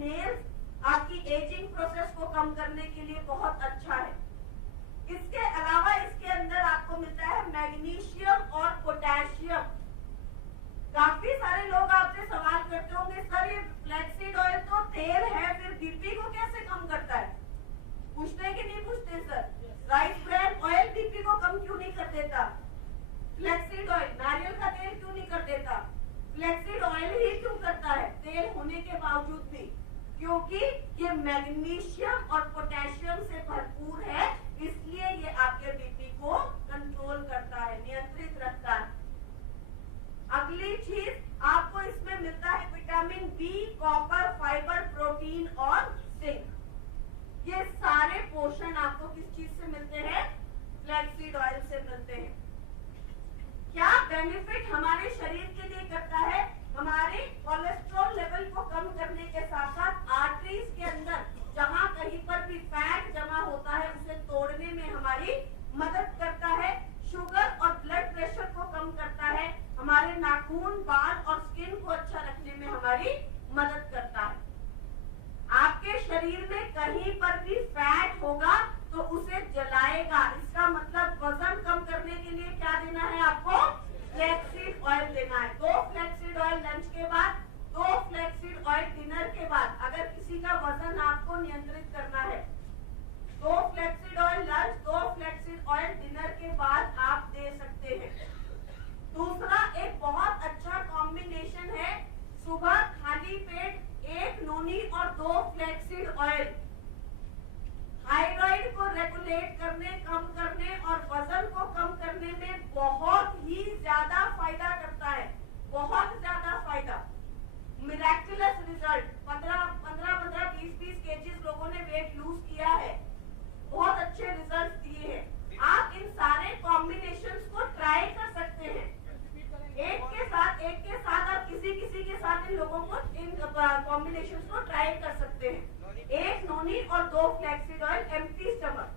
Nails आपकी ageing process को कम करने के लिए बहुत अच्छा है। इसके अलावा इसके अंदर आपको मिलता है मैग्नीशियम और पोटेशियम। काफी सारे लोग आपसे सवाल करते होंगे, सर ये फ्लैक्सीड ऑयल तो तेल है, फिर बीपी को कैसे कम करता है? पूछते हैं कि नहीं पूछते sir? Rice brand oil BP को कम क्यों नहीं कर देता? फ्लैक्सीड ऑयल नारियल का तेल क्यों नहीं कर देता? फ्लैक्सीड ऑयल ही क्यों करता है तेल होने के बावजूद भी? क्योंकि ये मैग्नीशियम और पोटेशियम से भरपूर है, इसलिए ये आपके बीपी को कंट्रोल करता है, नियंत्रित रखता है। अगली चीज आपको इसमें मिलता है vitamin B, copper, fibre, protein और जिंक। ये सारे पोषण आपको किस चीज से मिलते हैं? फ्लैक्सीड ऑयल से मिलते हैं। क्या बेनिफिट हमारे शरीर के लिए करता है? हमारे कोलेस्ट्रॉल लेवल को कम करने के साथ साथ आर्टरीज के अंदर जहां कहीं पर भी फैट जमा होता है उसे तोड़ने में हमारी मदद करता है। शुगर और ब्लड प्रेशर को कम करता है। हमारे नाखून, बाल और स्किन को अच्छा रखने में हमारी मदद करता है। आपके शरीर में कहीं पर भी फैट होगा तो उसे जलाएगा। इसका मतलब वजन कम करने के लिए क्या देना है आपको? फ्लैक्सीड ऑयल देना है। 2 फ्लैक्सीड ऑयल लंच के बाद, 2 फ्लैक्सीड ऑयल डिनर के बाद। अगर किसी का वजन आपको नियंत्रित करना है, 2 flaxseed oil lunch, 2 flaxseed oil dinner के बाद आप दे सकते हैं। दूसरा एक बहुत अच्छा कॉम्बिनेशन है, सुबह खाली पेट 1 नोनी और 2 फ्लैक्सीड ऑयल थायराइड को रेगुलेट करने, कम करने और वजन को कम करने में बहुत ही ज्यादा फायदा करता है, बहुत ज्यादा फायदा। मिरेक्युलस रिजल्ट, 15-15, 20-20 केजीज लोगों ने वेट लूज किया है, बहुत अच्छे रिजल्ट दिए हैं। आप इन सारे कॉम्बिनेशंस को ट्राई कर सकते हैं। एक के साथ आप किसी के साथ इन लोगों को, इन कॉम्बिनेशंस को ट्राई कर सकते हैं। 1 नोनी और 2 फ्लैक्सीड ऑयल एम्प्टी स्टमक।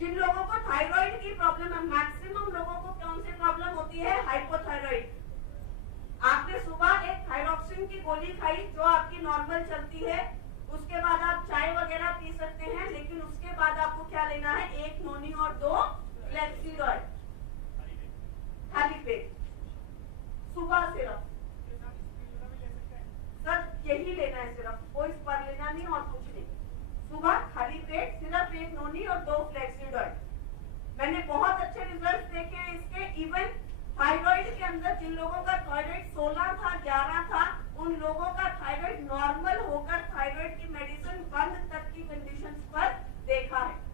जिन लोगों को थायराइड की प्रॉब्लम है, मैक्सिमम लोगों को कौन सी प्रॉब्लम होती है? हाइपोथायराइड। आपने सुबह एक थायरॉक्सिन की गोली खाई जो आपकी नॉर्मल चलती है, उसके बाद आप चाय वगैरह पी सकते हैं, लेकिन उसके बाद आपको क्या लेना है? 1 नोनी और 2 फ्लैक्सीड ऑयल खाली पेट सुबह सिर्फ। सर यही लेना है सिर्फ, कोई पर लेना नहीं और कुछ नहीं। सुबह खाली पेट सिर्फ 1 नोनी और 2 फ्लैक्सीड ऑयल। मैंने बहुत अच्छे रिजल्ट देखे हैं इसके। इवन थायराइड के अंदर जिन लोगों का थायराइड 16 था, 11 था, उन लोगों का थायराइड नॉर्मल होकर थायराइड की मेडिसिन बंद तक की कंडीशंस पर देखा है।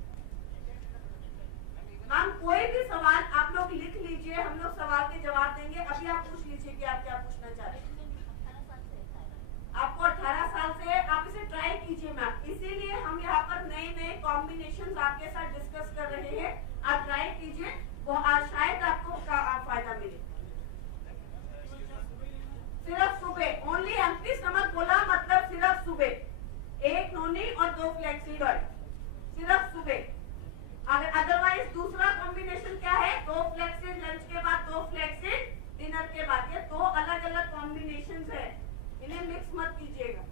हम कोई भी सवाल आप लोग लिख लीजिए, हम लोग सवाल के जवाब देंगे। अभी आप पूछ लीजिए कि आप क्या पूछना चाहते हैं। आपको 18 साल से, आप इसे ट्राई कीजिए मैम, इसीलिए हम यहाँ पर नए नए कॉम्बिनेशन आपके साथ डिस्कस कर रहे हैं। आप ट्राई कीजिए, वो शायद आपको फायदा मिले। सिर्फ सुबह, ओनली एम्प्टी स्टमक बोला मतलब सिर्फ सुबह 1 नोनी और 2 फ्लैक्सीड ऑयल सिर्फ सुबह। अदरवाइज दूसरा कॉम्बिनेशन क्या है? 2 फ्लैक्सीड लंच के बाद, 2 फ्लैक्सीड डिनर के बाद। ये 2 अलग अलग कॉम्बिनेशन है, इन्हें मिक्स मत कीजिएगा।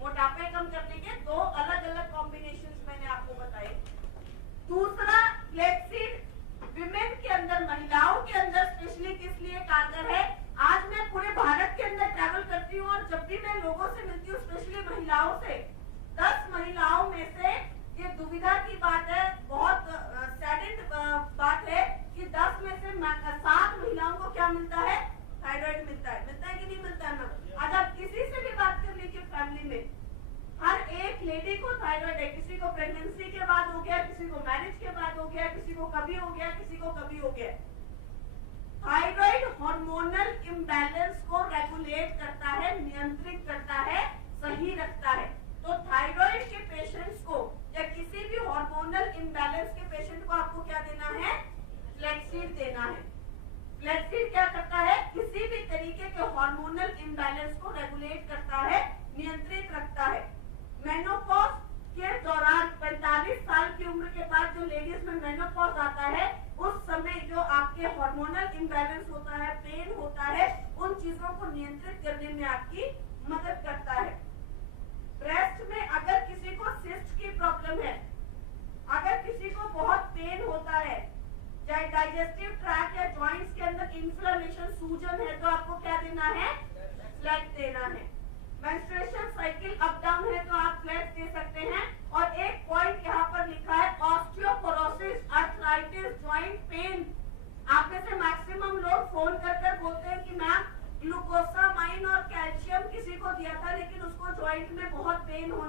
मोटापे कम करने के 2 अलग अलग कॉम्बिनेशंस मैंने आपको बताए। दूसरा फ्लैक्सीड विमेन के अंदर, महिलाओं के अंदर स्पेशली किस लिए कारगर है? आज मैं पूरे भारत के अंदर ट्रैवल करती हूँ और जब भी मैं लोगों से मिलती हूँ, स्पेशली महिलाओं से, 10 महिलाओं में से, ये दुविधा की बात है, बहुत सैडेंड बात है कि 10 में से 7 महिलाओं को क्या मिलता है? थायराइड मिलता है। मिलता है कि नहीं मिलता है मैम? आज आप किसी से भी बात कर लीजिए, फैमिली में हर एक लेडी को थायराइड है। किसी को प्रेगनेंसी के बाद हो गया, किसी को मैरिज के बाद हो गया, किसी को कभी हो गया, किसी को कभी हो गया। थायराइड हार्मोनल इम्बैलेंस को रेगुलेट करता है, नियंत्रित करता है, सही रखता है। तो थायराइड के पेशेंट्स को या किसी भी हार्मोनल इम्बैलेंस के पेशेंट को आपको क्या देना है? फ्लैक्सीड देना है। फ्लैक्सीड क्या करता है? किसी भी तरीके के हार्मोनल इम्बैलेंस को रेगुलेट करता है, नियंत्रित रखता है। मेनोपॉज के दौरान 45 साल की उम्र के बाद जो लेडीज में मेनोपॉज आता है, उस समय जो आपके हार्मोनल इम्बैलेंस होता है, पेन होता है, उन चीजों को नियंत्रित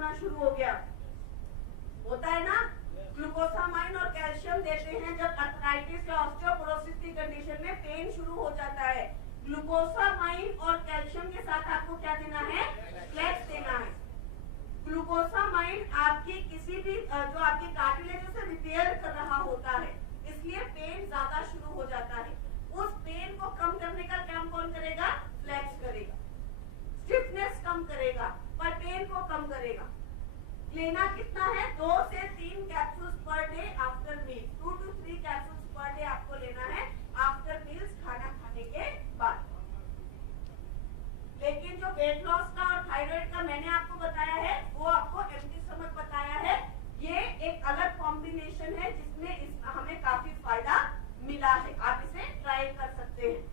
होना शुरू हो गया, होता है ना। ग्लूकोसामाइन और कैल्शियम देते हैं जब अर्थराइटिस या ऑस्टियोपोरोसिस की कंडीशन में पेन शुरू हो जाता है। ग्लूकोसामाइन और कैल्शियम के साथ आपको क्या देना है, फ्लेक्स देना है। ग्लूकोसामाइन आपकी किसी भी जो आपकी कार्टिलेज से रिपेयर कर रहा होता है, इसलिए पेन ज्यादा शुरू हो जाता है। उस पेन को कम करने का काम कौन करेगा, फ्लेक्स करेगा। स्टिफनेस कम करेगा पर पेन को कम करेगा। लेना कितना है, 2 से 3 capsules per day after meal. 2 to 3 capsules per day आपको लेना है आफ्टर मील्स, खाना खाने के बाद। लेकिन जो वेट लॉस का और थायराइड का मैंने आपको बताया है, वो आपको एम्प्टी स्टमक बताया है। ये एक अलग कॉम्बिनेशन है जिसमें हमें काफी फायदा मिला है। आप इसे ट्राई कर सकते हैं।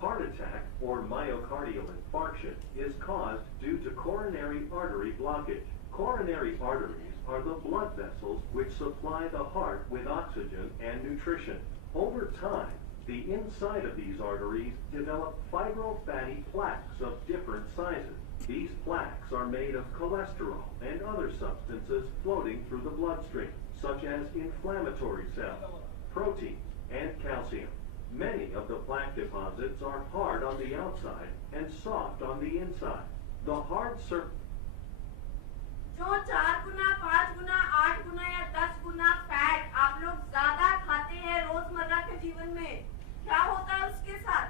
Heart attack or myocardial infarction is caused due to coronary artery blockage. Coronary arteries are the blood vessels which supply the heart with oxygen and nutrition. Over time, the inside of these arteries develop fibrofatty plaques of different sizes. These plaques are made of cholesterol and other substances floating through the bloodstream, such as inflammatory cells, proteins, and calcium. Many of the plaque deposits are hard on the outside and soft on the inside. The hard surface जो 4 गुना, 5 गुना, 8 गुना या 10 गुना fat आप लोग ज्यादा खाते हैं रोजमर्रा के जीवन में, क्या होता है उसके साथ,